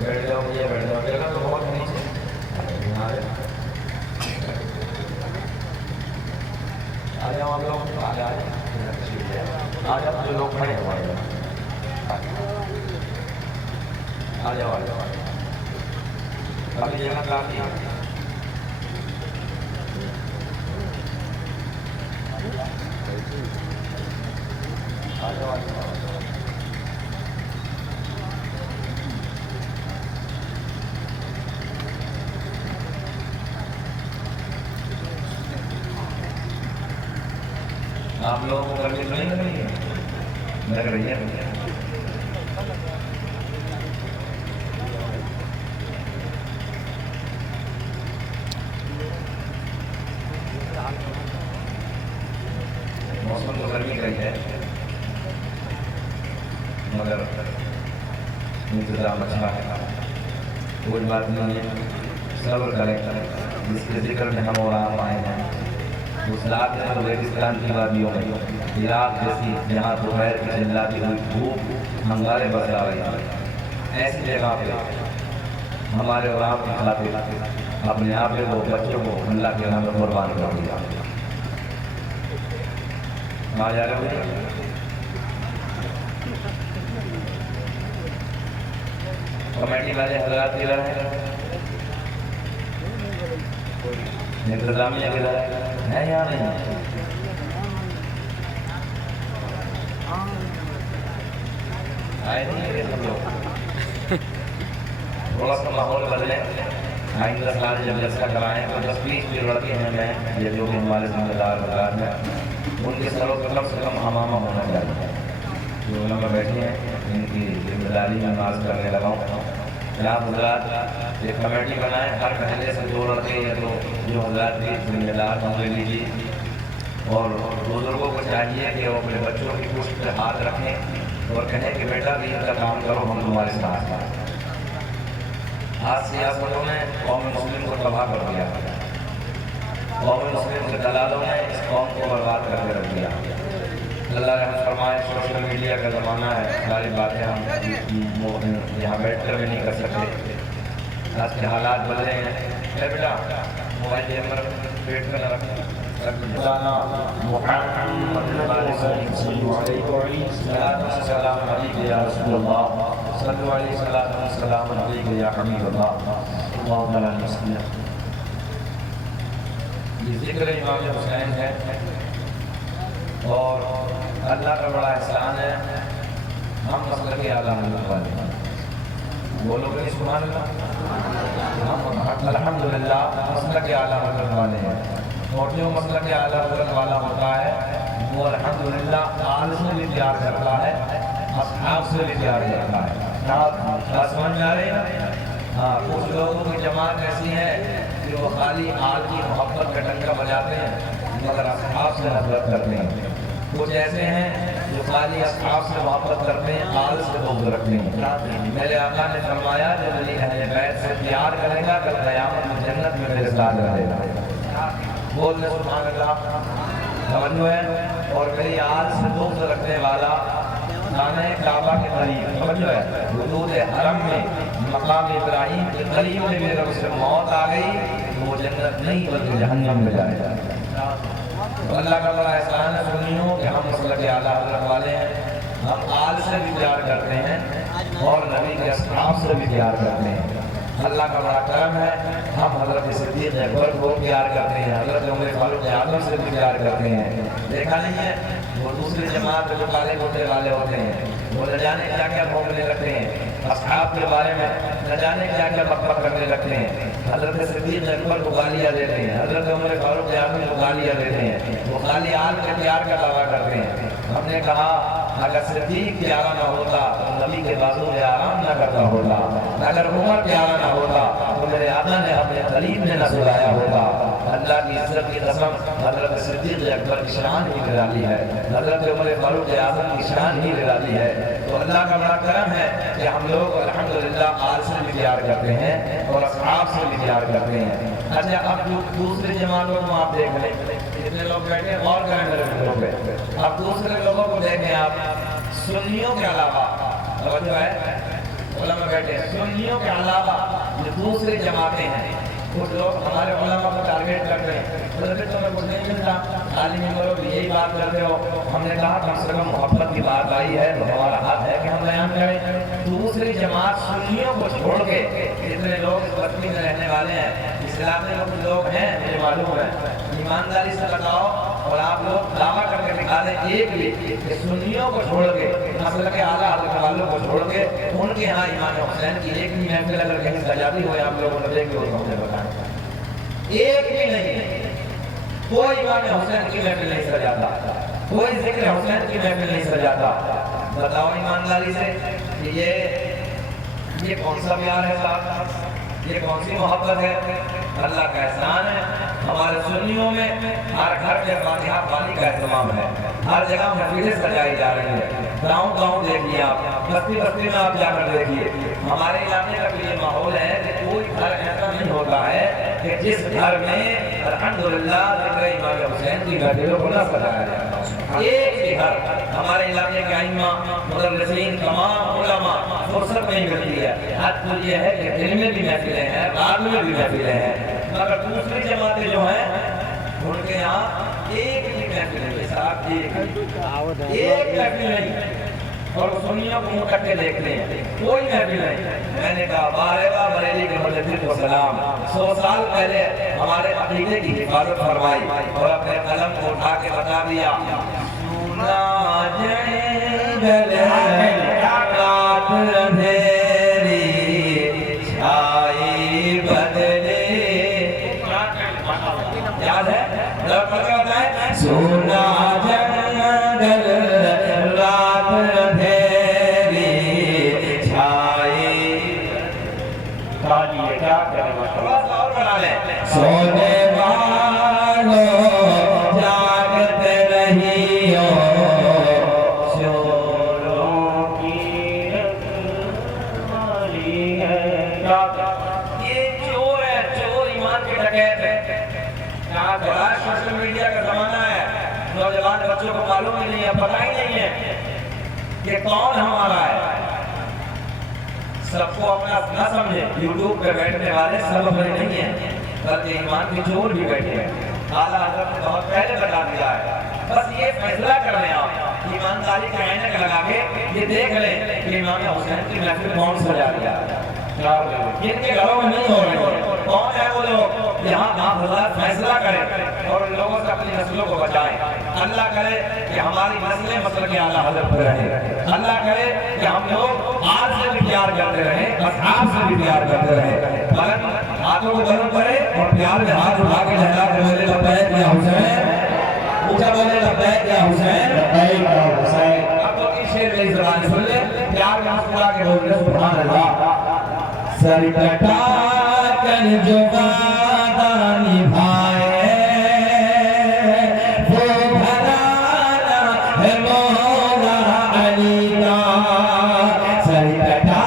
بیٹھ جاؤ بھیا بیٹھ جاؤ، جگہ تو بہت ہے نیچے، آ جاؤ آپ لوگ، آ جاؤ جو لوگ کھڑے ہیں آ جاؤ ابھی جگہ کافی ہے۔ آ جاؤ آپ لوگوں کو گرمی تو نہیں لگ رہی ہے؟ موسم تو گرمی کا ہی ہے مگر انتظام اچھا ہے، کوئی بات نہیں ہے، صبر کریں۔ جس کے ذکر میں ہم اور آپ آئے ہیں اس رات میں تو ریگستان کی وادیوں میں عراق جیسی جہاں دوپہر کی چلاتی ہوئی دھوپ ہنگارے برسا رہی ہے، ایسی جگہ پہ ہمارے اور آپ کی خاطر اپنے آپ کو بچوں کو اللہ کے نام پر قربان کر دیا۔ آ جا رہے ہیں کمیٹی والے حضرات کی رہے انتظامیہ کے ہے یا نہیں؟ آئے نہیں ہے سب لوگ، تھوڑا سا ماحول بدلے، آئندہ سال جب جلسہ کرائیں تو 10-20 جو لڑکے ہیں میں یہ جو بھی ہمارے ذمہ دار وزار ہیں ان کے سروں پر کم سے کم امامہ ہونا چاہیے۔ جو علماء بیٹھے ہیں ان کی ذمہ داری میں نماز کرنے لگا ہوں۔ جناب حضرات یہ کمیٹی بنائیں، ہر مہینے سے 2 لڑکے یا جو حضرات بھی ذمہ دار ہوں لے لیجیے، اور بزرگوں کو چاہیے کہ وہ اپنے بچوں کی پشت پہ ہاتھ رکھیں اور کہیں کہ بیٹا بھی ان کا کام کرو، ہم تمہارے ساتھ ہیں۔ آج سیاستوں نے قوم مسلم کو تباہ کر دیا، قوم مسلم کے دلالوں نے اس قوم کو برباد کر کے رکھ دیا۔ اللہ رحمت فرمائے، سوشل میڈیا کا زمانہ ہے، ساری باتیں ہم یہاں بیٹھ کر بھی نہیں کر سکتے، آج کے حالات بدلے ہیں۔ اے بیٹا موبائل کے اندر پیٹ میں نہ رکھیں۔ السلام علیکم یا رسول اللہ، صلو علیہ السلام علیکم یا حبیب اللہ، اللہم لا نسلی۔ یہ ذکر امام حسین ہے اور اللہ کا بڑا احسان ہے، ہم مسلک اعلیٰ حضرت والے ہیں، بولو گے سبحان اللہ، ہم الحمدللہ مسلک اعلیٰ حضرت والے ہیں، اور جو مسلک اعلیٰ حضرت والا ہوتا ہے وہ الحمدللہ آل سے بھی پیار کرتا ہے، اصحاب سے بھی پیار کرتا ہے۔ آپ سمجھ جا رہے ہیں؟ ہاں، کچھ لوگوں کی جماعت ایسی ہے کہ وہ خالی آل کی محبت کا ڈنکا بجاتے ہیں مگر اصحاب سے نفرت کرتے ہیں، کچھ ایسے ہیں جو خالی اصحاب سے محبت کرتے ہیں، آل سے بغض رکھتے ہیں۔ میرے آقا نے فرمایا جو علی اہل بیت سے پیار کرے گا کل قیامت میں جنت میں میرے ساتھ رہے گا، بولنے سبحان اللہ، سمجھو ہے۔ اور میری آل سے بغض رکھنے والا خانہ کعبہ کے قریب، سمجھو ہے، حدود حرم میں مقام ابراہیم کے قریب میں میرے اس سے موت آ گئی تو وہ جنت نہیں بلکہ جہنم میں جائے گا۔ تو اللہ کا بڑا احسان ہے سنیوں کہ ہم مسلک اعلیٰ حضرت والے ہیں، ہم آل سے بھی پیار کرتے ہیں اور نبی کے اصحاب سے بھی پیار کرتے ہیں۔ اللہ کا بڑا کرم ہے، ہم حضرت صدیق اکبر کو پیار کرتے ہیں، حضرت عمر فاروق اعظم سے بھی پیار کرتے ہیں۔ دیکھا نہیں ہے وہ دوسری جماعت جو کالے گھوٹے والے ہوتے ہیں وہ نہ جانے کیا کیا بھونکنے لگتے ہیں، اصحاب کے بارے میں نہ جانے کیا کیا بک بک کرنے لگتے ہیں، حضرت صدیق اکبر کو گالیاں دیتے ہیں، حضرت عمر فاروق اعظم کو گالیاں دیتے ہیں، وہ خالی آل کے پیار کا دعویٰ کرتے ہیں۔ ہم نے کہا اگر صدیق پیارا نہ ہوتا تو نبی کے بازو میں آرام نہ کرتا ہوتا، اگر عمر پیارا نہ ہوتا تو میرے آقا نے اپنے قریب میں نہ سلایا ہوتا۔ اللہ کی عزت کی قسم حضرت صدیق اکبر کی شان ہی نرالی ہے، حضرت عمر فاروق اعظم کی شان ہی نرالی ہے۔ تو اللہ کا بڑا کرم ہے کہ ہم لوگ الحمدللہ آل سے بھی پیار کرتے ہیں اور اصحاب سے بھی پیار کرتے ہیں۔ اچھا اب دوسری جماعتوں کو آپ دیکھ لیں، جتنے لوگ بیٹھے غور کریں میرے ملوں پہ، اب دوسرے لوگوں کو دیکھیں آپ، سنیوں کے علاوہ توجہ ہے، علماء بیٹھے بیٹھے ہیں. سنیوں کے علاوہ جو دوسری جماعتیں ہیں کچھ لوگ ہمارے علماء کو ٹارگیٹ کرتے ہیں. پھر تمہیں کچھ نہیں ملتا, عالمی لوگ یہی بات کرتے ہو. ہم نے کہا کم سے کم محبت کی بات آئی ہے تو ہمارا حق ہے کہ ہم بیان کریں. دوسری جماعت سنیوں کو چھوڑ کے جتنے لوگ اس بستی میں رہنے والے ہیں, اسلام میں کچھ لوگ ہیں مجھے معلوم ہے, ایمانداری سے بتاؤ اور آپ لوگ دعویٰ کر کے دکھا دیں ایک بھی کہ سنیوں کو چھوڑ کے مسئلہ کے اعلیٰ حضرت والوں کو چھوڑ کے ان کے ہاں امام حسین کی ایک بھی محفل اگر کہیں سجاتی ہوئے آپ لوگوں نے دیکھ لو مجھے بتائیں. ایک بھی نہیں, کوئی امام حسین کی محفل نہیں سجاتا, کوئی ذکر حسین کی محفل نہیں سجاتا. بتاؤ ایمانداری سے یہ کون سا پیار ہے صاحب, یہ کون سی محبت ہے. اللہ کا احسان ہے ہمارے سنیوں میں ہر گھر میں فاتحہ خوانی کا اہتمام ہے, ہر جگہ محفلیں سجائی جا رہی ہیں. گاؤں گاؤں دیکھیے آپ, بستی بستی میں آپ جا کر دیکھیے. ہمارے علاقے کا بھی یہ ماحول ہے کہ کوئی گھر ایسا نہیں ہوتا ہے کہ جس گھر میں الحمدللہ ذکر امام حسین کی محفلوں کو نہ سجایا جائے. ایک بھی گھر ہمارے علاقے کے ائمہ مدرسین تمام علماء فرصت نہیں ملتی ہے. حد تو یہ ہے کہ دن میں بھی محفلیں ہیں, رات میں بھی محفلیں ہیں, مگر دوسری جماعتیں جو ہیں ان کے یہاں ایک بھی محفل نہیں صاحب, ایک محفل نہیں. اور سنیوں کو منہ کے دیکھ لیں کوئی محفل نہیں. میں نے کہا بارے با بریلی کے مجدد کو سلام, 100 سال پہلے ہمارے عقیدے کی حفاظت فرمائی اور اپنے قلم کو اٹھا کے بتا دیا سونا جنگل رات اندھیری چھائی بدلے. یاد ہے سونا جنگل رات اندھیری چھائی. کیا کریں سونے والو جاگتے رہیو چوروں کی رکھوالی ہے. یہ چور ہے, چور ایمان کے ڈکیت ہے. سوشل میڈیا کا زمانہ ہے, نوجوان بچوں کو معلوم ہی نہیں ہے, پتہ ہی نہیں ہے کہ کون ہمارا ہے. سب کو اپنا نہ سمجھے, یوٹیوب پہ بیٹھنے والے سب اپنے نہیں ہیں بلکہ ایمان کے چور بھی بیٹھے ہیں. اعلیٰ حضرت نے بہت پہلے بتا دیا ہے, بس یہ فیصلہ کر لیں آپ ایمانداری کا عینک لگا کے یہ دیکھ لیں کہ امام حسین کی محفل کون سجا دیا ہے. جن کے گھروں میں نہیں ہو رہے کون ہے وہ لوگ, یہاں آپ حضرات فیصلہ کریں اور ان لوگوں سے اپنی نسلوں کو بچائیں. اللہ کرے کہ ہماری نسلیں مسل کے اعلیٰ حضرت پہ رہیں. اللہ کرے کہ ہم لوگ آج سے بھی پیار کرتے رہیں, اصحاب سے بھی پیار کرتے رہیں. بلند ہاتھوں کو بلند کرے اور پیار میں ہاتھ اٹھا کے لہرا کے بولے لبیک یا حسین, اونچا بولے لبیک یا حسین, لبیک یا حسین. اب تو اس شعر میں زبان سن لے, پیار میں ہاتھ اٹھا کے بولے سبحان اللہ. سر کٹا کر جو وعدہ نبھائے وہ گھرانہ ہے مولا علی کا. سر کٹا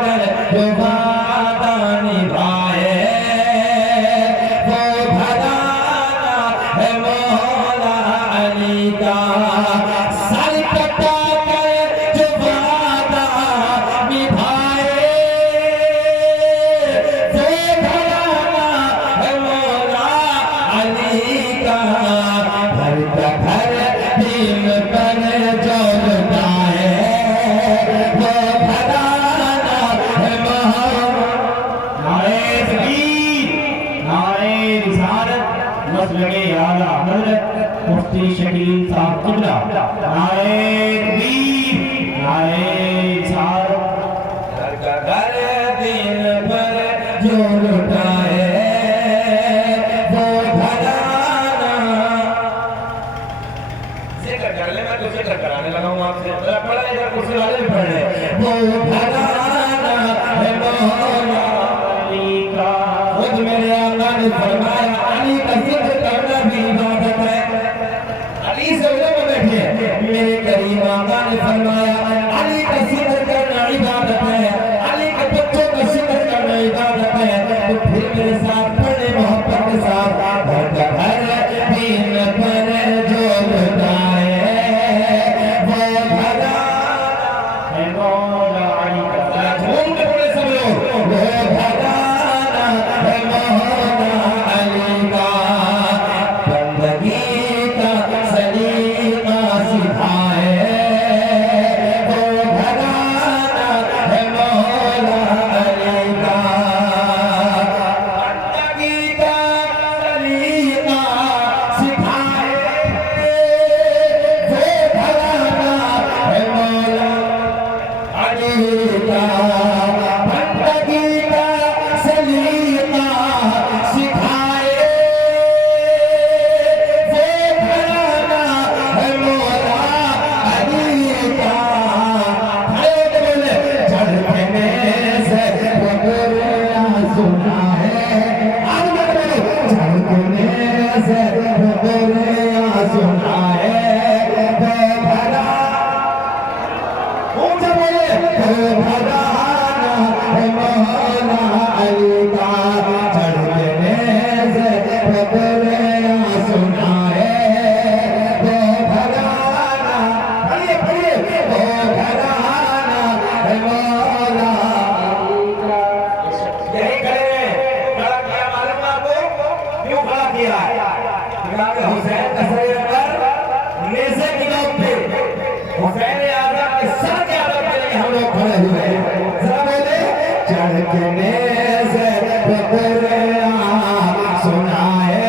کر جو وعدہ نبھائے وہ گھرانہ ہے مولا علی کا. سر کٹا کر جو وعدہ نبھائے مفتی شکیل صاحب قبلہ نعرہ تکبیر نعرہ رسالت. گھر کا گھر دین پر جو لٹائے وہ گھرانہ. ذکر کر لیں, میں تو ذکر کرانے لگا ہوں آپ سے, پڑھا ادھر کرسی والے بھی پڑھ رہے. وہ گھرانہ ہے مولا علی کا. خود میرے آقا نے فرمایا علی کا ذکر کرنا بھی عبادت ہے. علی سے علم بیٹھے میرے کریم آقا نے فرمایا علی کا ذکر کرنا عبادت ہے, علی کے بچوں کا ذکر کرنا عبادت ہے. جناب حسین تصویر پر نیزے کی نوک پہ حسین اعظم کے سر کے عدم کے لیے ہم لوگ کھڑے ہوئے ہیں. ذرا بولے چڑھ کے نیزے پہ قرآن سنائے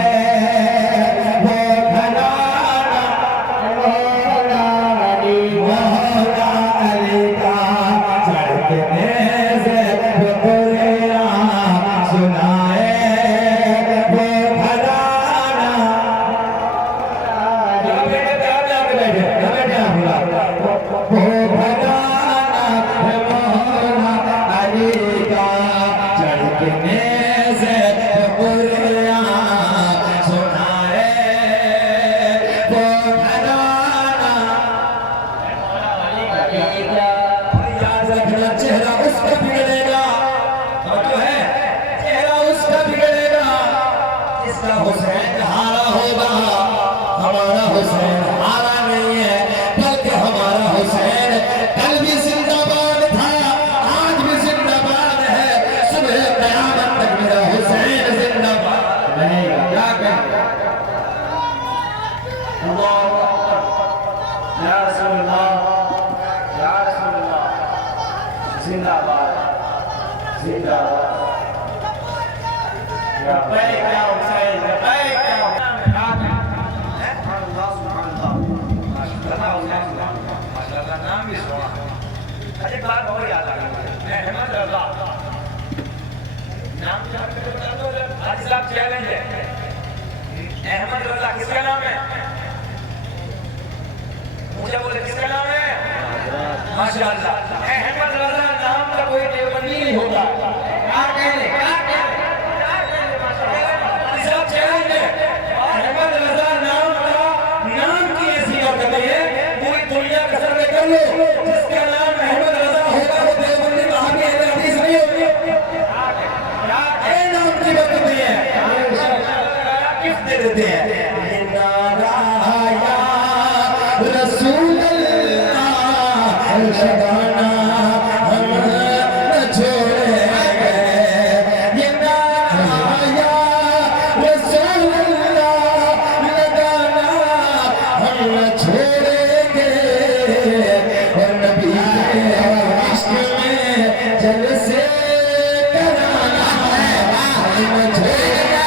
احمد رضا کس کا نام ہے؟ مجھے بولے کس کا نام ہے؟ ماشاءاللہ. احمد رضا نام کا کوئی دیوبندی نہیں ہوتا. کیا کہنے سب چیلنج ہے. احمد رضا نام کا نام کی ایسی حرکت ہے پوری دنیا کا سروے کر لو جس کا نام احمد رضا ہوگا وہ دیوبندی وہابی اہل حدیث نہیں ہوگی. نام کی برکت ہے دے دیتے ہیں. رسول اللہ لگانا ہم نہ چھوڑیں گے. یہ نعرہ رسول اللہ لگانا ہم نہ چھوڑیں گے. اور نبی کے عشق میں جلسے کرانا ہے ہم نہ چھوڑیں گے.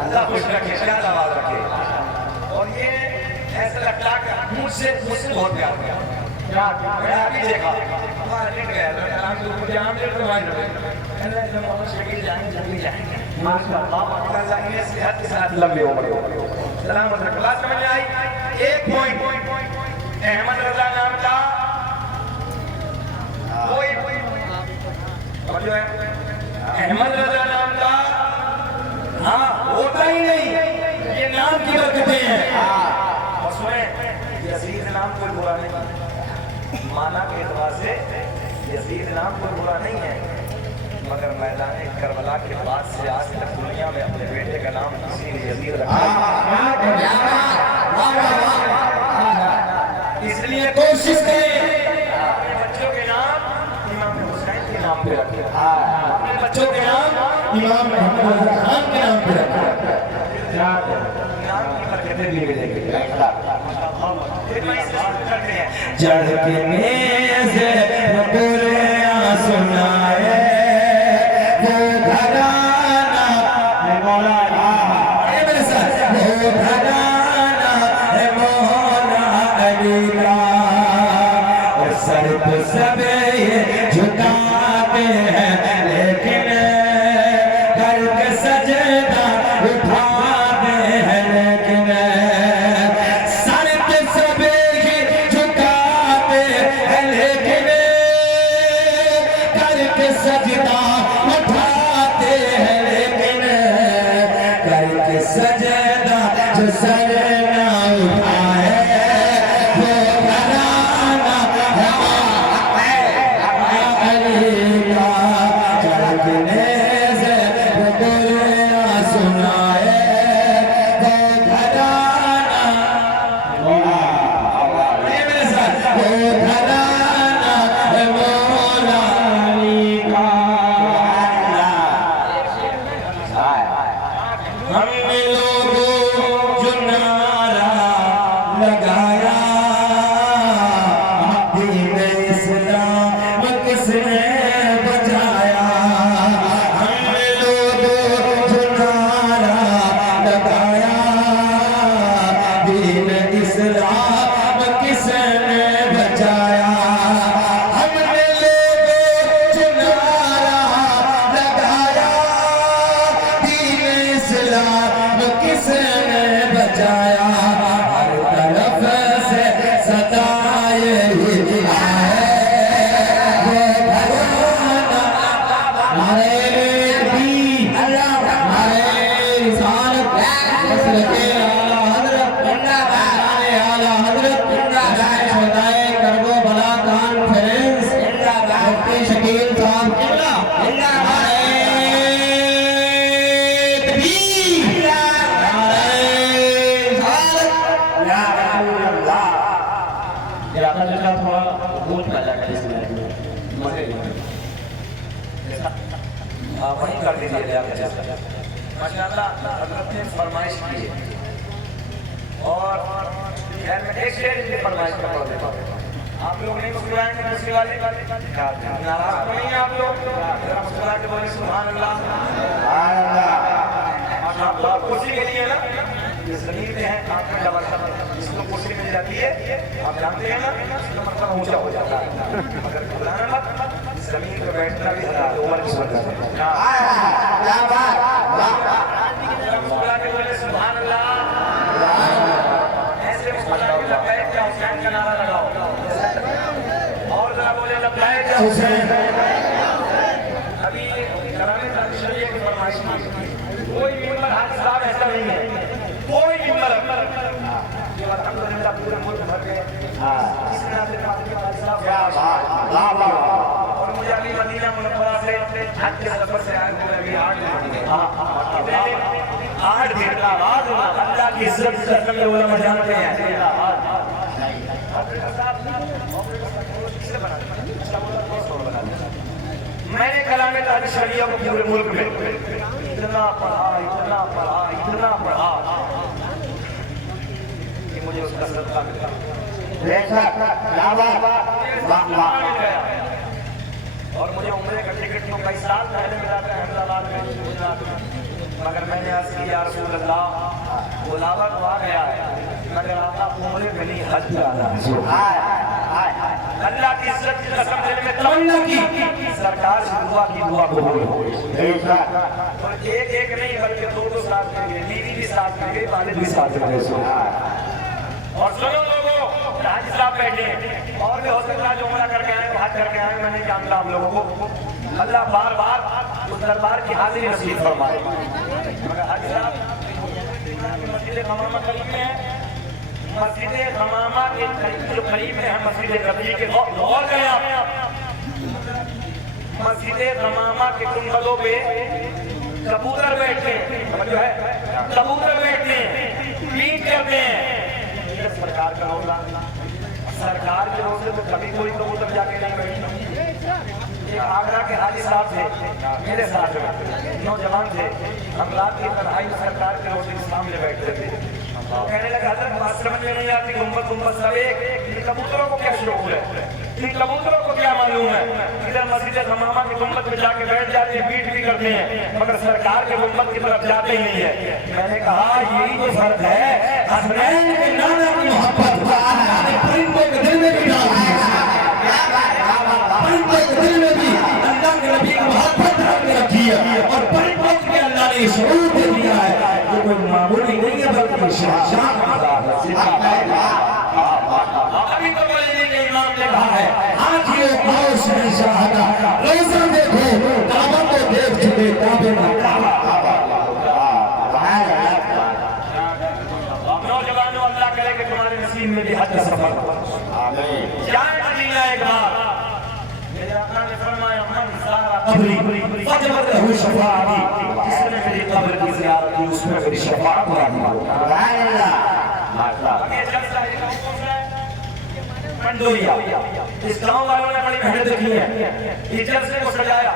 اللہ خوش رکھے شاد آواز رکھے. اور یہ ایسا لگتا کہ مجھ سے بہت پیار کیا میں ابھی دیکھا ہمارا لٹ گیا مجھے عام ڈیٹ تو مائن رہے محمد شکیل جائیں جلدی جائیں گے ماشاءاللہ انہیں صحت کے ساتھ لمبے عمر سلامت رکھ. بات سمجھ آئی. ایک پوائنٹ احمد رضا نام کا کوئی جو ہے احمد رضا نام کا ہاں ہوتا ہی نہیں. یہ نام کی برکتیں ہیں. اور سنیں یزید نام کوئی برا نہیں. معنی کے اعتبار سے یزید نام کوئی برا نہیں ہے مگر میدان کربلا کے بعد سے آج تک دنیا میں اپنے بیٹے کا نام کسی نے یزید رکھا. اس لیے کوشش کریں اپنے بچوں کے نام امام حسین کے نام پہ رکھیں. اپنے بچوں کے نام امام محمد رضا خان کے نام پہ رکھیں. نام کی برکتیں بھی ملیں گی. چڑھ کے نیزے پہ قرآن سنائے وہ گھرانہ ہے مولانا. میرے ساتھ وہ گھرانہ ہے مولا علی کا. اور سر پہ سب یہ جھکاتے ہیں لیکن کر کے سجدہ اٹھاتے ہیں لیکن وہیں کر دیجیے ماشاءاللہ حضرت نے فرمائش کی ہے اور خیر میں ایک شعر کی فرمائش کا پڑھ دیتا ہوں. آپ لوگ نہیں مسکرائیں گے مسکر والے ناراض تو نہیں آپ لوگ ذرا مسکرا کے بولے سبحان اللہ. آپ کرسی کے لیے نا یہ زمین میں ہے آپ کا ڈبل جس کو کرسی مل جاتی ہے آپ جانتے ہیں نا اس کا مطلب اونچا ہو جاتا ہے مگر کھلانا مت زمین پہ بیٹھنا بھی عمر کی صورت ہے. کیا بات مسکرا کے بولے سبحان اللہ. ایسے مسکرا کے لبیک یا حسین کا نعرہ لگاؤ اور ذرا بولے لبیک یا حسین. ابھی کرامے تاج شریعہ کی فرمائش کی کوئی ممبر حاجی صاحب ایسا نہیں ہے کوئی ممبر جو الحمدللہ پورے ملک بھر میں اس طرح سے حاجی صاحب اور مجھے علی مدینہ منورہ سے حج کے سفر سے آئے ہوئے ابھی 8 گھنٹہ آواز اللہ کی عزت سے کرنے علماء جانتے ہیں. میں نے کلام تاج شریعہ کو پورے ملک میں اتنا پڑھا کہ مجھے اس کا صدقہ ملا. اور مجھے عمرے کا ٹکٹ تو کئی سال پہلے ملا تھا احمدآباد میں مگر میں نے عرض کی یا رسول اللہ بلاوا تو آ گیا ہے مگر آقا عمرے میں نہیں حج پہ آنا ہے. اللہ کی عزت کی قسم دل میں تمنا کی سرکار سے دعا قبول ہو. اور ایک نہیں بلکہ 2 ساتھ مل گئے بیوی بھی ساتھ مل گئی والد بھی ساتھ مل گئے. اور سنو لوگوں حاجی صاحب بیٹھے ہیں اور بھی ہو سکتا ہے جو عمرہ کر کے آئے حج کر کے آئے میں نہیں جانتا آپ لوگوں کو اللہ بار بار اس دربار کی حاضری نصیب فرمائے. مگر حاجی صاحب مسجد حمامہ قریب میں ہے مسجد حمامہ کے جو قریب میں ہے مسجد قبلی کے اور گئے آپ مسجد حمامہ کے گنبدوں پہ کبوتر بیٹھتے ہیں جو ہے کبوتر بیٹھتے ہیں پیٹ کرتے ہیں. سرکار کا روزہ سرکار کے روزے تو کبھی کوئی کبوتر جا کے نہیں بیٹھتا. ایک آگرہ کے حاجی صاحب تھے میرے ساتھ نوجوان تھے ہم رات کی تنہائی میں سرکار کے روزے کے سامنے بیٹھتے تھے. کہنے لگا حضرت بات سمجھ میں نہیں آتی گنبد سب ایک کبوتروں کو کیا شوق ہے ان کبوتروں کو کیا معلوم ہے ادھر مسجد حمامہ کی گنبد پہ جا کے بیٹھ جاتے ہیں بیٹ بھی کرتے ہیں مگر سرکار کے گنبد کی طرف جاتے ہی نہیں ہے. میں نے کہا یہی تو فرق ہے حسنین کے نانا کی محبت پرندوں کے دل میں بھی ڈال دی پرندوں کے دل میں بھی اللہ کے نبی کی محبت ڈال کے رکھی ہے اور پرندوں کے اللہ نے شعور دے دیا ہے یہ کوئی معمولی نہیں ہے بلکہ شاہ ابھی تو بولنے کے امام نے کہا ہے آنکھیں پاؤں سے شاہدہ روزہ دیکھو کعبہ کو دیکھ چکے کعبے میں نوجوانوں اللہ کرے کہ تمہارے نصیب میں بھی حج کا سفر جائے مدینہ ایک بار میرے آقا نے فرمایا من زار قبری فجبت له شفاعتی، جس نے میری قبر کی زیارت کی اس میں میری شفاعت راضی ہو. یہ جلسہ ہے منڈوریا، اس گاؤں والوں نے بڑی محنت کی ہے اس جلسے کو سجایا.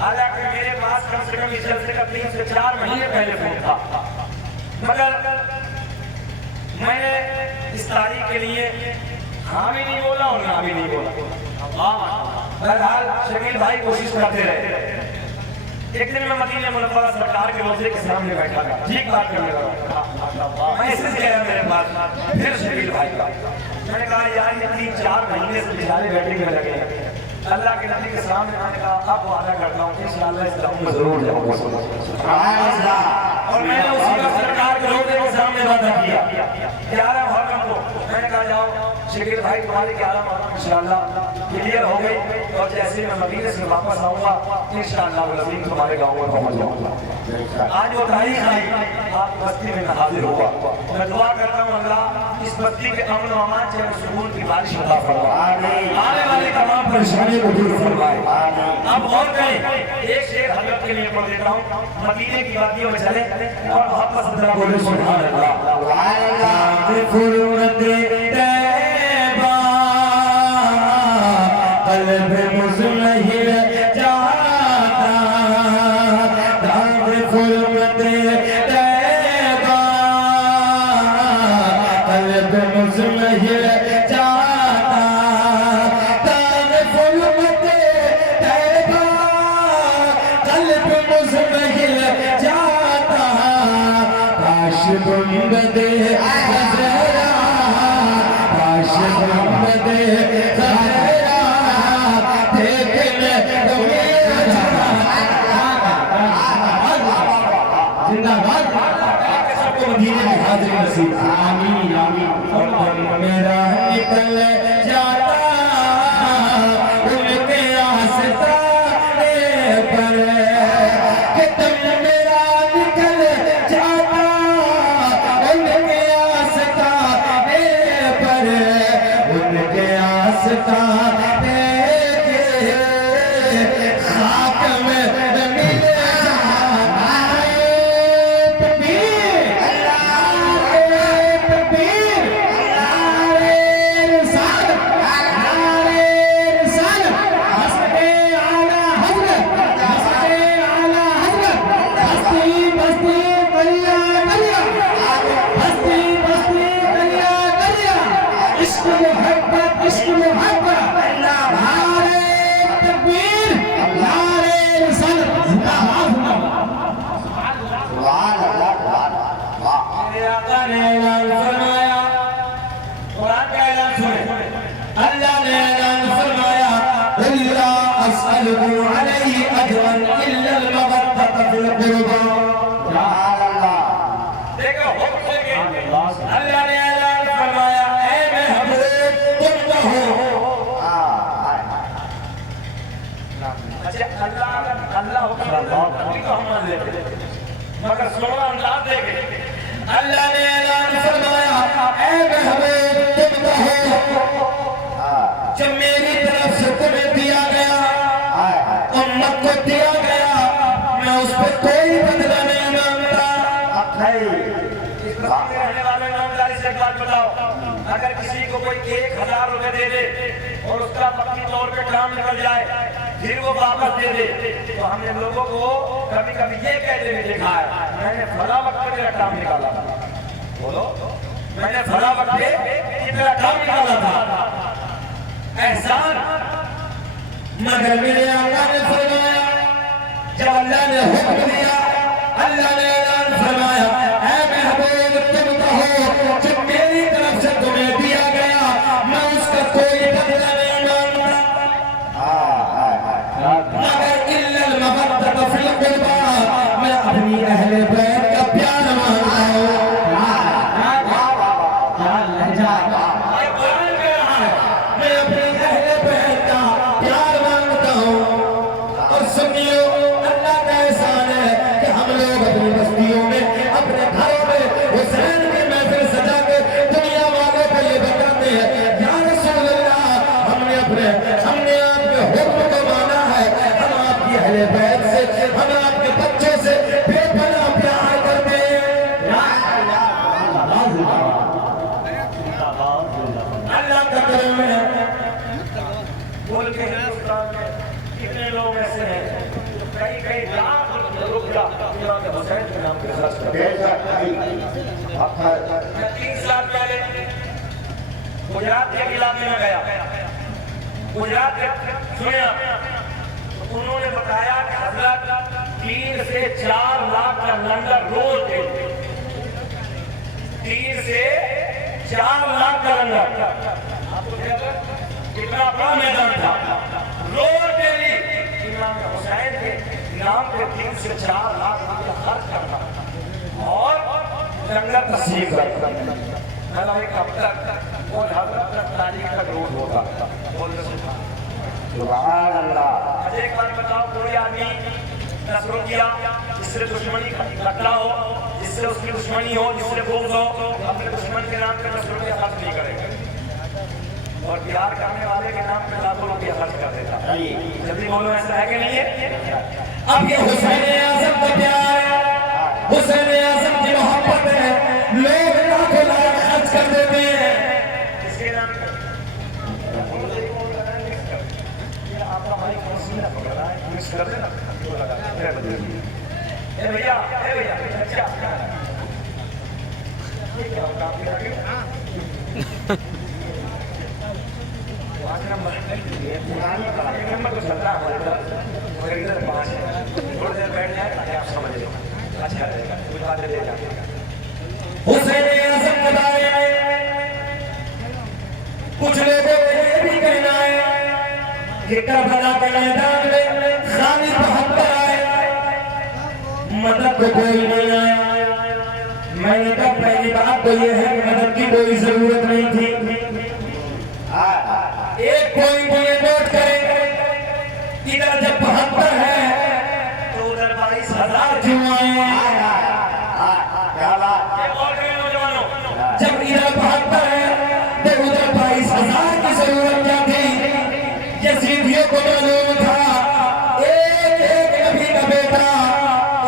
حالانکہ میرے پاس کم سے کم اس جلسے کا 3 سے 4 مہینے پہلے فون تھا، مگر میں نے اس تاریخ کے لیے ہاں بھی نہیں بولا اور نہ بھی نہیں بولا. بہرحال شکیل بھائی کوشش کرتے رہے. ایک دن میں مدینہ منورہ سرکار کے روضے کے سامنے بیٹھا تھا، ٹھیک بات کرنے لگا. میسج گیا میرے پاس پھر شکیل بھائی کا. میں نے کہا یار یہ 3-4 مہینے سے بیچارے بیٹھے ہوئے لگے ہیں اللہ کے نبی کے سامنے. میں نے کہا اب وعدہ کرتا ہوں انشاءاللہ اس دم میں ضرور جاؤں گا. اور میں نے اسی کا سرکار کے روضے کے سامنے وعدہ کیا 11 محرم کو. میں نے کہا جاؤ شکیل بھائی تمہاری 11 محرم انشاءاللہ کلیئر ہو گئی، اور جیسے میں مدینے سے واپس آؤں گا انشاءاللہ العظیم تمہارے گاؤں میں پہنچ جاؤں گا. آج وہ تاریخ آئی، آپ بستی میں حاضر ہوا. میں دعا کرتا ہوں اللہ اس بستی کے امن و امان سے سکون کی بارش عطا فرمائے، آنے والے تمام پریشانیوں کو دور فرمائے. اب اور کریں ایک شعر حضرت کے لیے پڑھ دیتا ہوں. مدینے کی وادیوں میں چلیں اور محبت سے ذرا بولے سبحان اللہ. قلب مزمحل جاتا داغ فرمت طیبہ، قلب مزمحل جاتا داغ فرمت طیبہ، قلب مزمحل جاتا. کاش گنبد خضرا، کاش گنبد خضرا مدینے میں حاضری نصیب. آمین آمین. اور دم میرا نکل جاتا ان کے آستانے پر، کہ دم میرا نکل جاتا ان کے آستانے پر، ان کے آستانے کے خاک میں مل مگر سونا انداز دے گئے. اللہ نے اعلان فرمایا اے محبوب تم کہو جب میری طرف سے تمہیں دیا گیا، امت کو دیا گیا، میں اس پہ کوئی بدلہ نہیں مانگتا. اس بستی میں رہنے والے ایمانداری سے ایک بات بتاؤ، اگر کسی کو کوئی 1000 روپے دے دے اور اس کا پکی طور پہ کام نکل جائے پھر وہ واپس دے دے، تو ہم نے لوگوں کو کبھی کبھی یہ کہتے ہوئے دیکھا ہے میں نے فلاں وقت پہ میرا کام نکالا تھا. بولو میں نے فلاں وقت پہ میرا کام نکالا تھا. احسان مگر میرے آقا نے فرمایا جب اللہ نے حکم دیا، اللہ نے اعلان فرمایا اے محبوب تم کہو جب میری طرف سے تمہیں دیا گیا میں اس کا کوئی بدلہ نہیں مانگتا، مگر الا المودۃ فی القربى، میں اپنی اہل بیت کا پیار مانگتا ہوں. میں اپنی اہل بیت کا پیار مانگتا ہوں. اور سنیو اللہ کا احسان ہے کہ ہم لوگ اپنی بستیوں میں اپنے گھروں میں حسین کی محفل سجا کے دنیا والوں کو یہ بتاتے ہیں یا رسول اللہ ہم نے آپ کے حکم کو مانا ہے، ہم آپ کی کیا امام حسین کے نام پہ خرچ کرتا میں 3 سال پہلے گجرات کے علاقے میں گیا گجرات کے سنیا انہوں نے بتایا کہ حضرت 3 سے 4 لاکھ کا لنگر روز کے 3 سے 4 لاکھ کا لنگر کتنا بڑا میدان تھا روز ڈیلی امام حسین کے نام پہ 3 سے 4 لاکھ روپیہ خرچ کرنا اور لنگر تقسیم کرنا ملائک اب تک اور حضرت تک تاریخ کا روز ہوتا بولنے سے سبحان اللہ. ایک بار بتاؤ کوئی آدمی نصر کیا جس سے دشمنی لگتا ہو جس سے اس کی دشمنی ہو جس سے بغض ہو اپنے دشمن کے نام پہ نصر روپیہ خرچ نہیں کرے گا اور پیار کرنے والے کے نام پہ لاکھوں روپیہ خرچ کر دیتا. جلدی بولو ایسا ہے کہ نہیں ہے؟ اب یہ حسین اعظم کا پیار ہے حسین اعظم کی محبت ہے لوگ لاکھوں لاکھ خرچ کر دیتے ہیں اس کے نام پہ کر دینا اے بھیا اچھا یہ کیا ہوتا آپ کے نمبر تو چل رہا ہے ادھر 5 ہے تھوڑی دیر بیٹھ جائے تاکہ آپ سمجھ لیں اچھا رہے گا کچھ باتیں لے جاتے ہیں حسین اعظم بتائے کچھ لوگوں کو یہ بھی کہنا ہے کہ کربلا کے میدان میں خالی 72 آئے مدد کو کوئی نہیں آیا میں نے کہا پہلی بات تو یہ ہے کہ مدد کی کوئی ضرورت نہیں تھی ایک کوئی بھی یہ نوٹ کرے ادھر جب 72 ہے تو ادھر 22,000 کیوں آئے جب ادھر 72 ہے تو ادھر 22,000 کی ضرورت کیا تھی یزیدیوں کو معلوم تھا ایک ایک نبی کا بیٹا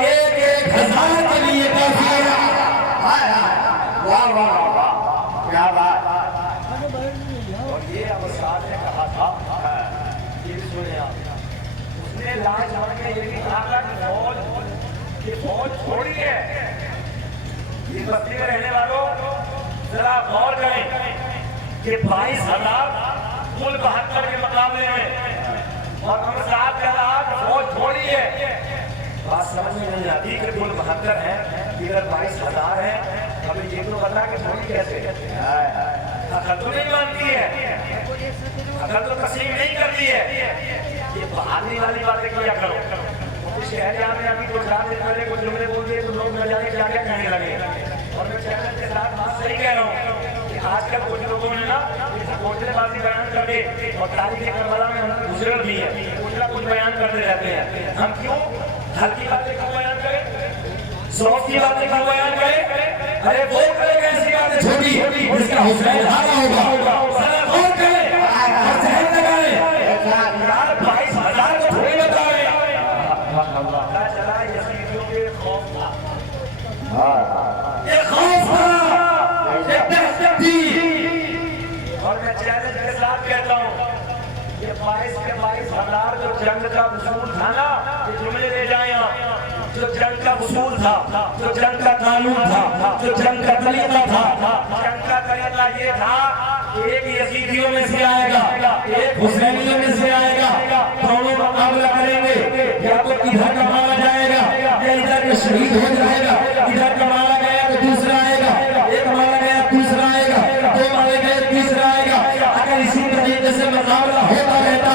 ایک ایک 1000 کے لیے کافی ہے واہ واہ واہ کیا بات اور یہ ابو سعد نے کہا تھا یہ سنیں آپ اس نے لاج مان کے یہ بھی کہا کہ فوج چھوڑی ہے اس بستی میں رہنے والوں ذرا غور کریں کہ 22,000 کل 72 کے مقابلے میں اور ہم ساتھ کا لاکھ فوج چھوڑی ہے بات سمجھ میں نہیں آتی کہ کل 72 ہے ادھر 22,000 ہے ابھی یہ تو بتا کہ چھوڑی کیسے عقل تو نہیں مانتی ہے عقل تو تسلیم نہیں کرتی ہے یہ بہادری والی باتیں کیا کرو اس شہر جہاں میں ابھی کچھ رات سے پہلے کچھ جملے بول دیے تو لوگ نہ جانے کیا کیا کہنے لگے اور میں چینل کے ساتھ بات صحیح کہہ رہا ہوں کہ آج کل کچھ لوگوں نے نا کوچلے بازی بیان کر کے اور تاریخ کربلا میں ہم گزرل بھی ہے کوچلا کچھ بیان کرتے رہتے ہیں ہم کیوں ہلکی باتیں کیوں بیان کریں سوف کی باتیں کیوں بیان کریں ارے وہ کرے گا ایسی باتیں چھوٹی جس کا حسین ہارا ہوگا ذرا غور کریں اور ذہن لگائیں یار 22,000 کو تھوڑی بتا رہے اللہ چلا یزیدیوں کے خوف تھا یہ خوف تھا یہ دہشت تھی اور میں چیلنج کے ساتھ کہتا ہوں یہ 22,000 جو جنگ کا وصول تھا نا یہ جملے لے جائیں آپ جو جنگ کا وصول تھا جو جنگ کا قانون تھا جو جنگ کا طریقہ تھا جنگ کا طریقہ یہ تھا ایک یزیدیوں میں سے آئے گا ایک حسینیوں میں سے آئے گا دونوں مقابلہ کریں گے یا تو ادھر کا مارا جائے گا یا ادھر کا شہید ہو جائے گا ادھر کا مارا گیا تو دوسرا آئے گا ایک مارا گیا دوسرا آئے گا دو مارے گئے تیسرا آئے گا اگر اسی طریقے سے مقابلہ ہوتا رہتا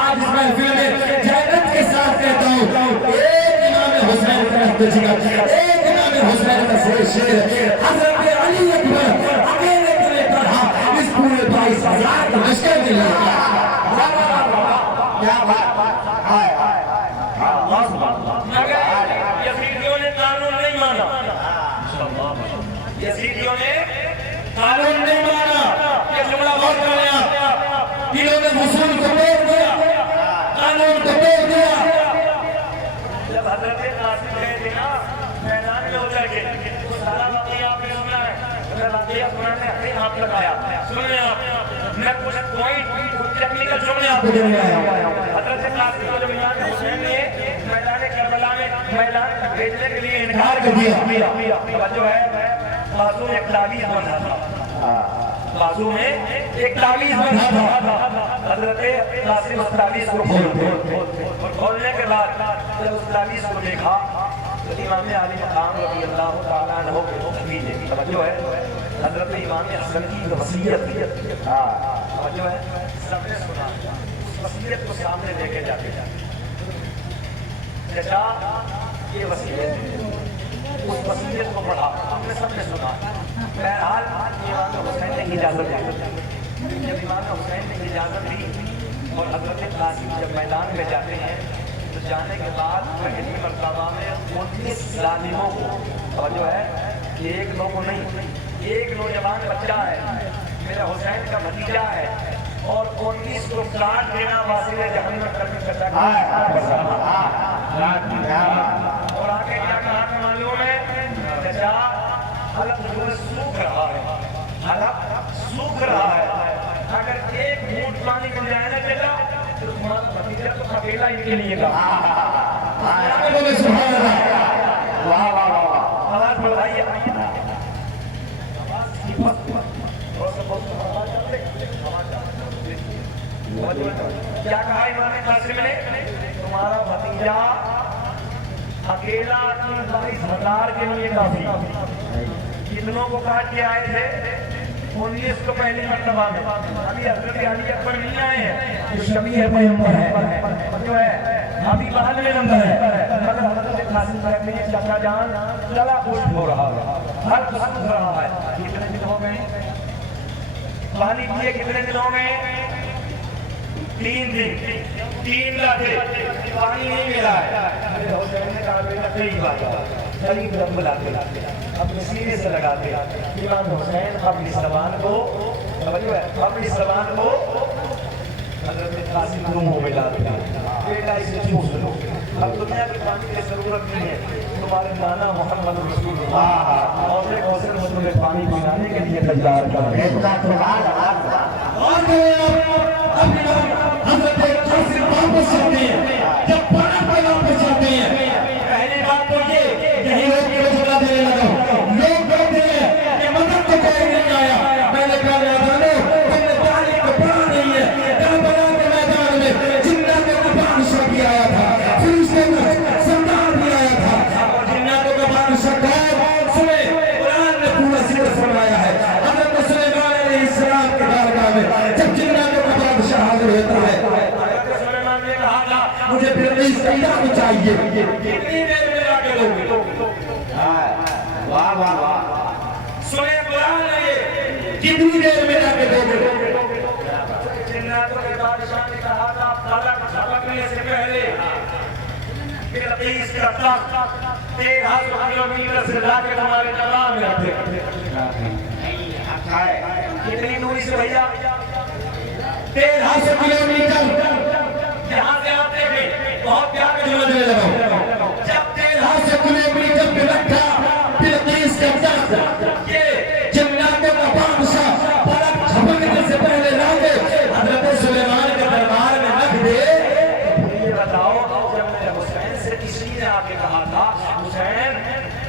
آج اس محفل میں جنت کے ساتھ کہتا ہوں ایک امام حسین کا احتجاج ایک امام حسین کا شعر حضرت علی اکبر اکیلے کے لیے پڑھا اس پورے 22,000 کا لشکر کے لیے کیا بات مگر یزیدیوں نے قانون نہیں مانا یزیدیوں نے قانون نہیں مانا یہ جملہ غور کریں آپ انہوں نے وصول کو توڑ دیا قانون کو توڑ دیا جب حضرت قاسم گئے تھے نا میدان میں اتر کے تو سارا واقعہ آپ نے سنا ہے اگر واقعہ سنا نے اپنے ہاتھ لگایا سنیں آپ میں کچھ پوائنٹ ٹیکنیکل جملے آپ کو دینے آیا ہوں حضرت قاسم کو جب امام حسین نے میدان کربلا میں میدان میں بھیجنے کے لیے انکار کر دیا جو ہے بازو میں ایک تعویذ بنا تھا بازو میں ایک تعویذ بنا تھا حضرت قاسم اس تعویذ کو کھولنے کے بعد جب اس تعویذ کو دیکھا تو امام علی مقام رضی اللہ تعالیٰ عنہ کے توجہ ہے حضرت امام حسن کی وصیت توجہ ہے سب نے سنا اس وصیت کو سامنے لے کے جاتے چچا یہ وصیت اس وصیت کو پڑھا ہم نے سب نے سنا بہرحال امام حسین نے اجازت دی جب امام حسین نے اجازت دی اور حضرت قاسم جب میدان میں جاتے ہیں تو جانے کے بعد پہلی مرتبہ میں 19 ظالموں کو توجہ ہے ایک دو کو نہیں ایک نوجوان بچہ ہے میرا حسین کا بھتیجا ہے اور 19 کو کاٹ دینا واصل جہنم کرتا اور آگے کیا کہا کہ معلوم ہے چچا حلق جو سوکھ رہا ہے حلق سوکھ رہا ہے اگر ایک گھونٹ پانی مل جائے نا بیٹا تو تمہارا بھتیجا تو اکیلا ان کے لیے گا آواز بڑھائیے کیا کہا امام قاسم نے تمہارا بھتیجا اکیلا 22,000 کے لیے کافی کتنوں کو کاٹ کے آئے تھے 19 کو پہلی مرتبہ میں ابھی حضرت علی اکبر نہیں آئے ہیں جو شبیہ پیغمبر ہے جو ہے ابھی بعد میں نمبر ہے مگر حضرت قاسم صاحب نے چچا جان چلا خوش ہو رہا ہے ہر قسم ہو رہا ہے کتنے دن ہو گئے پانی پیے کتنے دن ہو گئے 3 دن 3 لاکھے پانی نہیں ملا ہے حسین نے کہا بیٹا صحیح بات قریب رب بلاتے اپنے سینے سے لگاتے امام حسین اپنی زبان کو اپنی زبان کو حضرت قاسم کو منہ میں لاتے بیٹا اسے چوس لو اب دنیا کے پانی کی ضرورت نہیں ہے تمہارے نانا محمد رسول اللہ اور کوثر مجھ میں پانی پلانے کے لیے تیار کر رہے حضرت قاسم واپس جاتے ہیں جب پڑا پہ واپس جاتے ہیں پہلی بات تو یہ یہی لوگ کے رسولہ دینے لگا لوگ کہتے ہیں کہ مدد تو کوئی نہیں آیا میں نے کہا میدانو تم نے تعلیم کو پڑھا نہیں ہے کربلا کے میدان میں جناتوں کا بادشاہ بھی آیا تھا فرشتوں کا سردار بھی آیا تھا اور جناتوں کا بادشاہ کون سنے قرآن نے پورا ذکر فرمایا ہے حضرت سلیمان علیہ السلام کے بارگاہ میں جب جناتوں کا بادشاہ حاضر ہوتا ہے حضرت سلیمان نے کہا تھا مجھے بلقیس کا علاج چاہیے کتنی دیر میں لا کے دو واہ واہ واہ سنے قرآن ہے کتنی دیر میں لا کے دو جناتوں کے بادشاہ نے کہا تھا فلک جھپکنے سے پہلے بلقیس کا تخت 1300 کلومیٹر سے لا کے تمہارے جواب میں رکھتے کتنی دوری سے بھیا 1300 کلومیٹر یہاں سے آپ دیکھیں بہت پیار کا جملہ دینے لگا جب 1300 کلومیٹر پہ رکھا بلقیس کا تخت یہ جناتوں کا بادشاہ فلک جھپکنے سے پہلے لا کے حضرت سلیمان کے دربار میں رکھ دے یہ بتاؤ جب میرے حسین سے کسی نے آ کے کہا تھا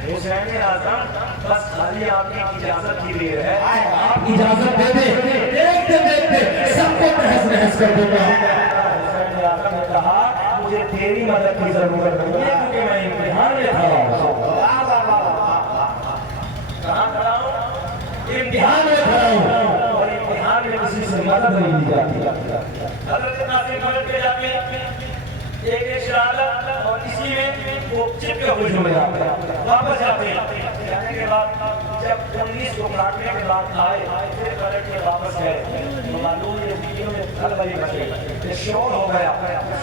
حسین اعظم بس خالی آپ کی اجازت کی دیر ہے آپ اجازت دے دیں دیکھتے دیکھتے سب کو تحس نحس کر دوں گا حسین اعظم نے کہا مجھے تیری مدد کی ضرورت نہیں ہے کیونکہ میں امتحان میں کھڑا ہوں کہاں کھڑا ہوں امتحان میں کھڑا ہوں اور امتحان میں کسی سے مدد نہیں دی جاتی حضرت قاسم مدد کے جاتے ایک شرالت اور اسی میں وہ چپ کے خوش ہو جاتے ہیں واپس جاتے ہیں جانے کے بعد جب 19 کو کاٹنے کے بعد آئے پھر پلٹ کے واپس گئے تو معلوم یہ ویڈیو میں کھلبلی مچی شور ہو گیا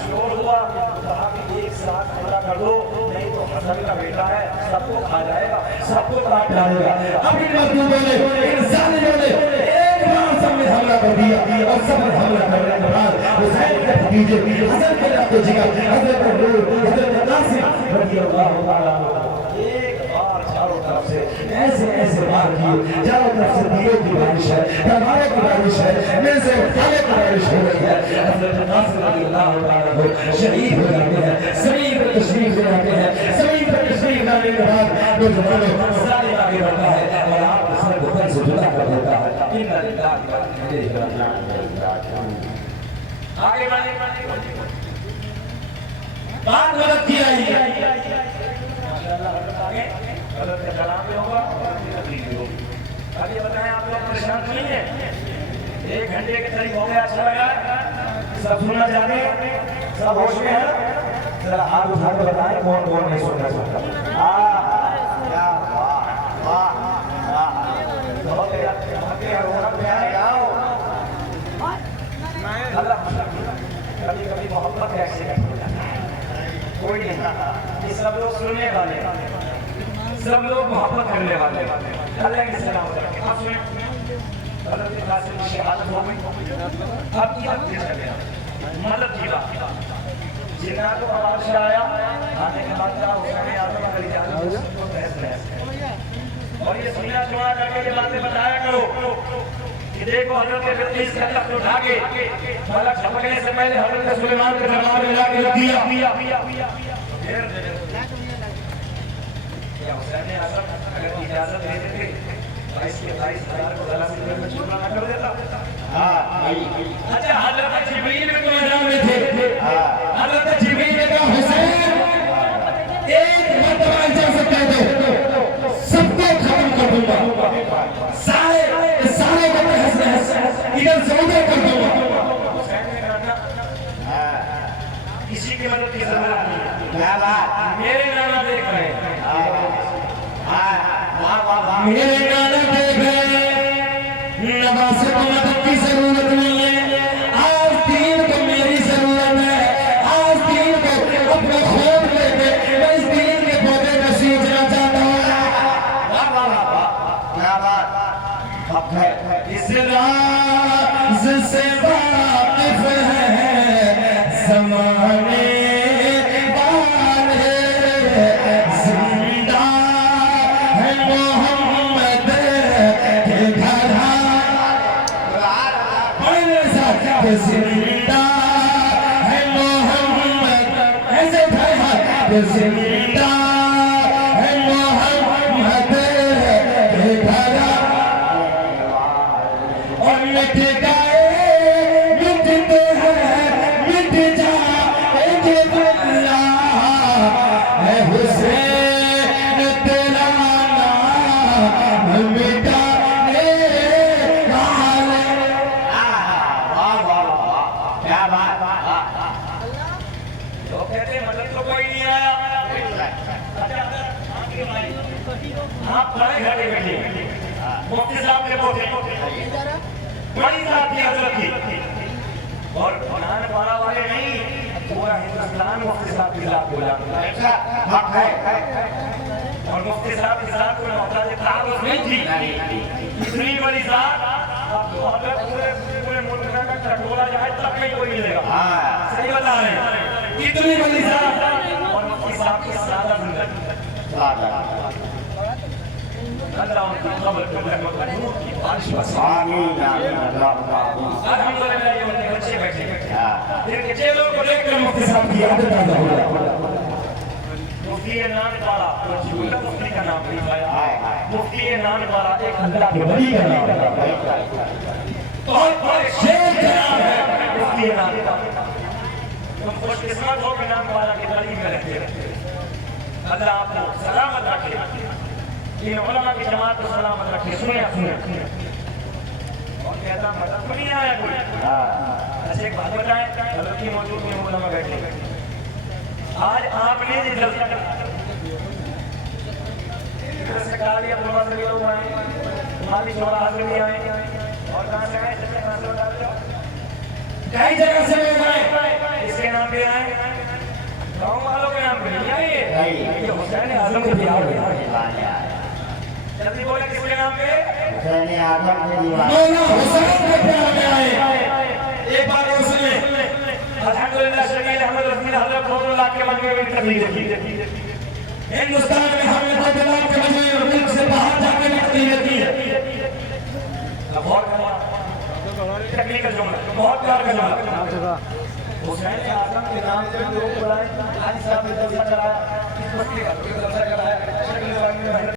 شور ہوا کہا کہ ایک ساتھ حملہ کر دو نہیں تو حسن کا بیٹا ہے سب کو کھا جائے گا سب کو کاٹ ڈالے گا اب ان مظلوموں نے ان ظالموں نے ایک بار سب نے حملہ کر دیا اور سب نے حملہ کرنے کے بعد حسین کے بھتیجے حسن کے رب جگہ حضرت قاسم رضی اللہ تعالیٰ ایک بار چاروں طرف سے ایسے بار کیے چاروں طرف سے دیوں کی بارش ہے تلواروں کی بارش ہے میں سے اٹھانے کی بارش ہو رہی ہے حضرت قاسم رضی اللہ تعالیٰ شہید ہو جاتے ہیں زمین پر تشریف لے جاتے ہیں زمین کرنے کے بعد وہ جناب ظالم آگے بڑھتا ہے اور آپ کے سر کو تن سے جدا کر دیتا ہے اِنَّ لِلَّهِ وَإِنَّا إِلَيْهِ راجعون آگے بڑھیں بات غلط کی آئی ہے غلط کا کلام بھی ہوگا ابھی بتائیں آپ لوگ پریشان نہیں ہیں 1 گھنٹے کے قریب ہو گیا اچھا لگا سب سننا چاہتے ہیں سب ہوش میں ہیں ذرا ہاتھ اٹھا کے بتائیں کون کون نہیں سننا چاہتا کیا کبھی کبھی محبت ایکسیڈنٹ ہو جاتا ہے کوئی نہیں یہ سب لوگ سننے والے سب لوگ محبت کرنے والے اللہ کی سلام آپ سنیں حضرت قاسم کی شہادت ہو گئی اب کی اب چل گیا مدد کی بات جنہاں کو آواز سے آیا آنے کے بعد جاؤ حسین اعظم علی جان کو بحث اور یہ سننا سنا جا کے یہ باتیں بتایا کرو کہ دیکھو حضرت بلقیس کا تخت اٹھا کے ملک چھپکنے سے پہلے حضرت سلیمان کے دربار میں لا کے رکھ دیا پھر کیا حسین اعظم اگر اجازت دیتے تھے 22,000 کو ذرا سے میں چھوڑنا نہ کر دیتا اچھا حضرت جبریل بھی تو میدان میں تھے حضرت جبریل نے کہا حسین ایک مرتبہ اجازت دے دو سب کو ختم کر دوں گا سارے کو ادھر سے ادھر کر دوں گا حسین نے کہا کسی کی مدد کی ضرورت نہیں میرے نانا دیکھ رہے ہیں میرے نانا دیکھ رہے ہیں نواز کو مدد کی ضرورت نہیں ہے آج دین کو میری ضرورت ہے آج دین کو اپنے خود لے کے میں اس دین کے پودے میں سیچنا چاہتا ہوں اس راز سے واقف ہے زمانے زندہ ہے محمد ایسے بھائی زندہ ہے محمد کے گھر اور مٹ گئے مٹتے ہیں مٹ جائے گے اللہ اے حسین تیرا نام مٹا آپ بڑے گھر کے بیٹھے مفتی صاحب کے پوتے بڑی ذات کی حضرت تھی اور قرآن پڑھا والے نہیں پورا ہندوستان مفتی صاحب کی ذات کو جانتا حق ہے اور مفتی صاحب کی ذات کو محتاج تعارف نہیں تھی اتنی بڑی ذات پورے ملک کا ٹٹولا جائے تب نہیں کوئی ملے گا صحیح بتا رہے ہیں اتنی بڑی ذات اور مفتی صاحب کی سادہ زندگی اللہ ان کی قبر کو رحمت و نور کی بارش بس آمین الحمدللہ یہ ان کے بچے بیٹھے پھر کے چیلوں کو دیکھ کر مفتی صاحب کی عادت پیدا ہو جائے مفتی نام پارا مفتی کا نام نہیں پایا مفتی نام پارا ایک اللہ کے ولی کا نام ہے بہت بڑے شیر کا نام ہے مفتی نام پارا تم خوش قسمت ہو کہ نام پارا کی ولی میں رہتے اللہ آپ کو سلامت رکھے یہ علماء کی جماعت کو سلامت رکھے سنیں اور کہتا مدد کو نہیں آیا کوئی ایسے ایک بات بتائیں حضرت کی موجود میں علماء بیٹھے آج آپ نے یہ جلسہ سرکاری علماء سے لوگ آئے مالی شورا حاضر بھی آئے اور کہاں سے آئے جیسے کہاں سے بتا دیا کئی جگہ سے لوگ آئے اس کے نام بھی آئے گاؤں والوں کے نام بھی نہیں آئے یہ حسین اعظم کے دیوار جلدی بولے کس کے نام پہ حسین اعظم کے دیوار مولا حسین کے پیار میں آئے ایک بات اور سنیں الحمدللہ شکیل احمد رفیل حضرت فضل اللہ کے مجموعے میں تقریر کی ہندوستان میں ہم نے فضل کے مجموعے میں ملک سے باہر جا کے تقریر کی ہے بہت ٹیکنیکل جملہ بہت پیار کا جملہ حسین اعظم کے نام سے لوگ بلائے حاجی صاحب نے جلسہ چلایا اس مسئلے کا